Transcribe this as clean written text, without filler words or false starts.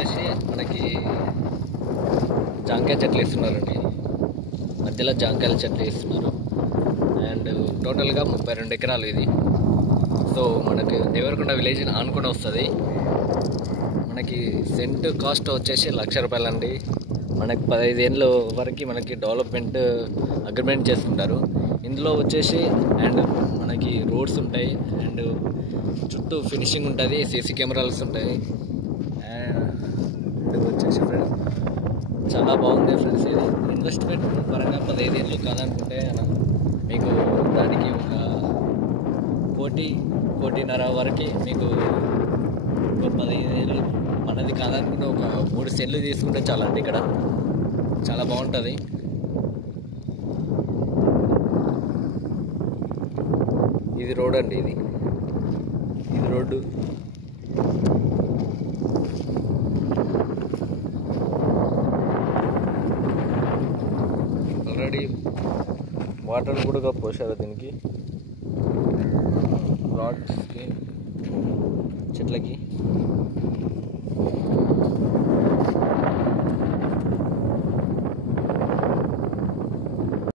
వచ్చేసి మనకి జాంకాయ చెట్లు వేస్తున్నారండి. మధ్యలో జాంకాయల చెట్లు వేస్తున్నారు. అండ్ టోటల్గా 32 ఎకరాలు ఇది. సో మనకి దేవరకొండ విలేజ్ ఆనుకొని వస్తుంది. మనకి సెంట్ కాస్ట్ వచ్చేసి 1,00,000 రూపాయలు అండి. మనకి 15 ఏళ్ళ వరకు మనకి డెవలప్మెంట్ అగ్రిమెంట్ చేస్తుంటారు. ఇందులో వచ్చేసి అండ్ మనకి రోడ్స్ ఉంటాయి, అండ్ చుట్టూ ఫినిషింగ్ ఉంటుంది, సీసీ కెమెరాస్ ఉంటాయి. అండ్ వచ్చేసి ఫ్రెండ్స్ చాలా బాగుంది ఫ్రెండ్స్. ఇది ఇన్వెస్ట్మెంట్ పరంగా 15 ఏళ్ళు కాదనుకుంటే మీకు దానికి ఒక 1.5 వరకు మీకు ఒక 15 ఏళ్ళు మనది కాదనుకుంటే ఒక 3 సెంట్లు తీసుకుంటే చాలండి. ఇక్కడ చాలా బాగుంటుంది. ఇది రోడ్ అండి, ఇది రోడ్డు. ఆల్రెడీ వాటర్ కూడా పోసారు దీనికి, రాడ్స్కి, చెట్లకి.